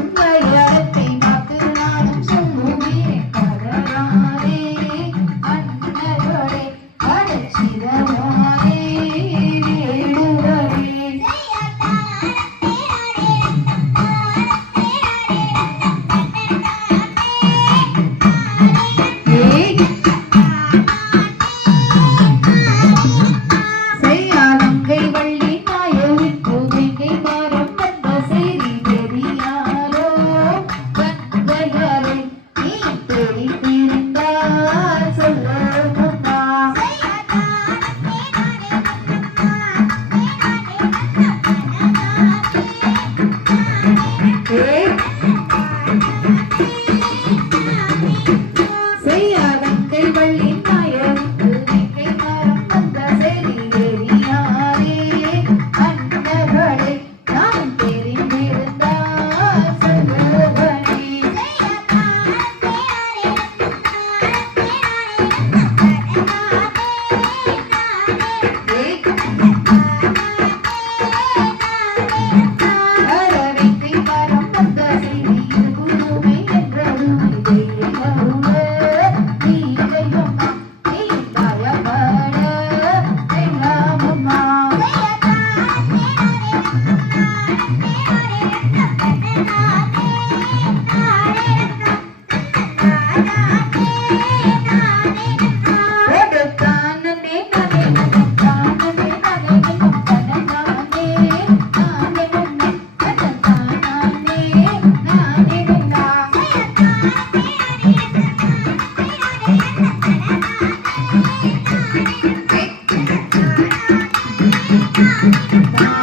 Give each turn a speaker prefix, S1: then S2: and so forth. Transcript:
S1: Amen. Bye.